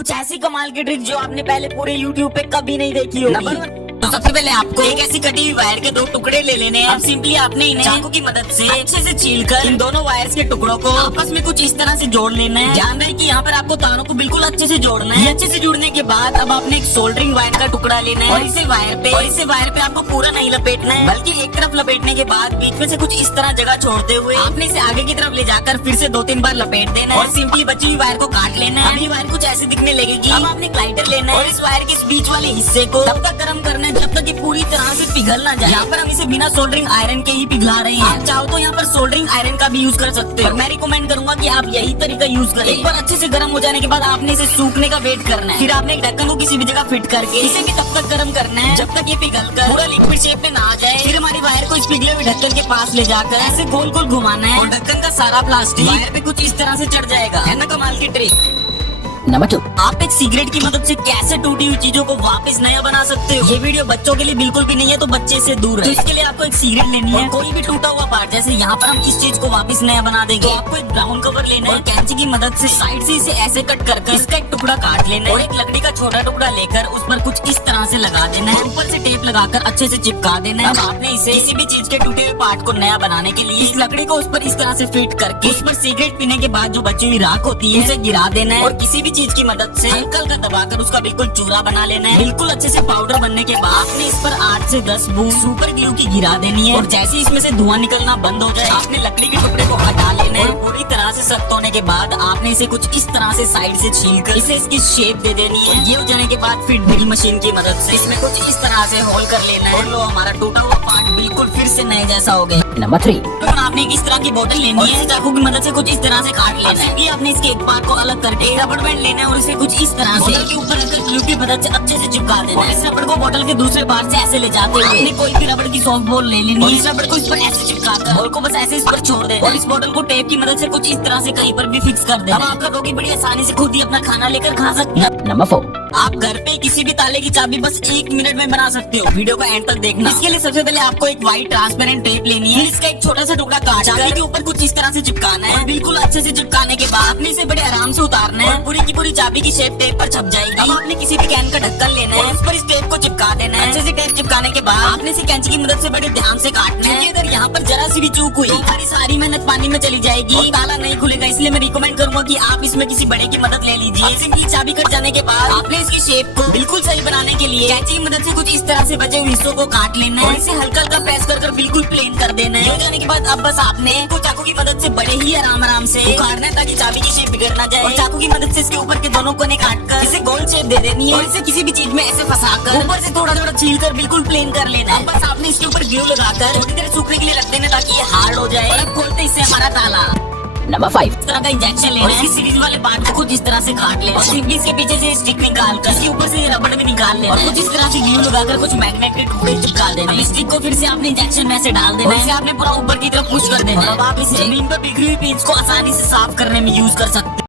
कुछ ऐसी कमाल की ट्रिक जो आपने पहले पूरे YouTube पे कभी नहीं देखी होगी। तो सबसे पहले आपको एक ऐसी कटी हुई वायर के 2 टुकड़े ले लेने हैं। अब सिंपली आपने इन्हें चाकू की मदद से अच्छे से छीलकर इन दोनों वायर्स के टुकड़ों को आपस में कुछ इस तरह से जोड़ लेना है। ध्यान रहे कि यहाँ पर आपको तारों को बिल्कुल अच्छे से जोड़ना है। अच्छे से जुड़ने के बाद अब आपने एक सोल्डरिंग वायर का टुकड़ा लेना है और इसे वायर पे आपको पूरा नहीं लपेटना है, बल्कि एक तरफ लपेटने के बाद बीच में से कुछ इस तरह जगह छोड़ते हुए आपने इसे आगे की तरफ ले जाकर फिर से 2-3 बार लपेट देना है और सिंपली बची हुई वायर को काट लेना है। अब ये वायर कुछ ऐसे दिखने लगेगी। अब आपने ग्लाइडर लेना है और इस वायर के इस बीच वाले हिस्से को तब तक गर्म करना है जब तक ये पूरी तरह से पिघल ना जाए। यहाँ पर हम इसे बिना सोल्डरिंग आयरन के ही पिघला रहे हैं। आप चाहो तो यहाँ पर सोल्डरिंग आयरन का भी यूज कर सकते हो। मैं रिकमेंड करूंगा कि आप यही तरीका यूज करें। एक बार अच्छे से गर्म हो जाने के बाद आपने इसे सूखने का वेट करना है। फिर आपने एक ढक्कन को किसी भी जगह फिट करके इसे भी तब तक गर्म करना है जब तक ये पिघल कर पूरा लिक्विड शेप में ना आ जाए। फिर हमारी वायर को इस पिघले हुए ढक्कन के पास ले जाकर ऐसे गोल गोल घुमाना है और ढक्कन का सारा प्लास्टिक वायर पे कुछ इस तरह से चढ़ जाएगा। है ना कमाल की ट्रिक। नंबर 2, आप एक सिगरेट की मदद से कैसे टूटी हुई चीजों को वापस नया बना सकते हो। ये वीडियो बच्चों के लिए बिल्कुल भी नहीं है, तो बच्चे से दूर है। तो इसके लिए आपको एक सिगरेट लेनी है, कोई भी टूटा हुआ पार्ट, जैसे यहाँ पर हम इस चीज को वापस नया बना देंगे। तो आपको एक ब्राउन कवर लेना है और कैंची की मदद से साइड से इसे ऐसे कट कर इसका एक टुकड़ा काट लेना है और एक लकड़ी का छोटा टुकड़ा लेकर उस पर कुछ इस तरह से लगा देना है। ऊपर से टेप लगाकर अच्छे से चिपका देना है। अब आपने इसे किसी भी चीज के टूटे हुए पार्ट को नया बनाने के लिए इस लकड़ी को उस पर इस तरह से फिट करके उस पर सिगरेट पीने के बाद जो बची हुई राख होती है उसे गिरा देना है और किसी भी चीज की मदद से हल्का हल्का दबाकर उसका बिल्कुल चूरा बना लेना है। बिल्कुल अच्छे से पाउडर बनने के बाद आपने इस पर 8 से 10 बूंद सुपर ग्लू की गिरा देनी है और जैसे ही इसमें से धुआं निकलना बंद हो जाए आपने लकड़ी के टुकड़े को हटा लेना है। पूरी तरह से सख्त होने के बाद आपने इसे कुछ इस तरह से साइड से छीलकर इसे इसकी शेप दे देनी है। ये हो जाने के बाद फिर ड्रिल मशीन की मदद से इसमें कुछ इस तरह से होल कर लेना है और लो हमारा टूटा हुआ पार्ट बिल्कुल फिर से नए जैसा हो गया। नंबर 3, तो आपने इस तरह की बोतल लेनी है, चाकू की मदद से कुछ इस तरह से काट लेना है। आपने इसके एक पार्ट को अलग करके रबड़ बैंड लेना है और इसे कुछ इस तरह से के ऊपर रखकर ग्लू की मदद से अच्छे से चिपका देना है। इस रबड़ को बोतल के दूसरे पार्ट से ऐसे ले जाते हुए आपने कोई भी रबड़ की सॉफ्ट बॉल ले लेनी है। इस रबड़ को इस पर ऐसे चिपकाकर बॉल को बस ऐसे इस पर छोड़ देना और इस बोतल को टेप की मदद से कुछ इस तरह से कहीं पर भी फिक्स कर देना। अब आप करोगे बड़ी आसानी से खुद ही अपना खाना लेकर खा सकते हैं। नंबर 4, आप घर पे किसी भी ताले की चाबी बस 1 मिनट में बना सकते हो। वीडियो को एंड तक देखना। इसके लिए सबसे पहले आपको एक व्हाइट ट्रांसपेरेंट टेप लेनी है। इसका एक छोटा सा टुकड़ा काट चाबी के ऊपर कुछ इस तरह से चिपकाना है। बिल्कुल अच्छे से चिपकाने के बाद आपने इसे बड़े आराम से उतारना है। पूरी की पूरी चाबी की शेप टेप पर छप जाएगी। अब आपने किसी भी कैन का ढक्कन लेना है, उस पर इस टेप को चिपका देना है। अच्छे से टेप चिपकाने के बाद आपने इसे कैंची की मदद से बड़े ध्यान से काटना है। अगर यहाँ पर जरा सी भी चूक हुई तो हमारी सारी मेहनत पानी में चली जाएगी और ताला नहीं खुलेगा। इसलिए मैं रिकमेंड करूंगा कि आप इसमें किसी बड़े की मदद ले लीजिए। सिंपली चाबी कट जाने के बाद आपने इसकी शेप को बिल्कुल सही बनाने के लिए कैंची की मदद से कुछ इस तरह से बचे हुए हिस्सों को काट लेना है और इसे हल्का हल्का प्रेस कर बिल्कुल प्लेन कर देना है। हो जाने के बाद अब बस आपने चाकू की मदद से बड़े ही आराम से उखाड़ना है ताकि चाबी की शेप बिगड़ ना जाए और चाकू की मदद से इसके ऊपर के दोनों कोने काट कर इसे गोल शेप दे देनी है और इसे किसी भी चीज में ऐसे फंसाकर ऊपर से थोड़ा थोड़ा छील कर बिल्कुल प्लेन कर लेना है। बस आपने इसके ऊपर ग्लू लगाकर थोड़ी देर सूखने के लिए रख देना ताकि ये हार्ड हो जाए और अब खोलते इससे हमारा ताला। नंबर 5, इस तरह का इंजेक्शन लेना है। सीरीज वाले पार्ट को कुछ इस तरह से काट लेना और सिंपली इसके पीछे से स्टिक निकाल कर इसके ऊपर से रबड़ भी निकाल लेना और कुछ इस तरह से ग्लू लगाकर कुछ मैग्नेट के टुकड़े चिपका देना। स्टिक को फिर से आपने इंजेक्शन में से डाल देना है। इसे आपने पूरा ऊपर की तरफ पुश कर देना। अब आप इसे जमीन पर बिखरी हुई पेज को आसानी से साफ करने में यूज कर सकते हैं।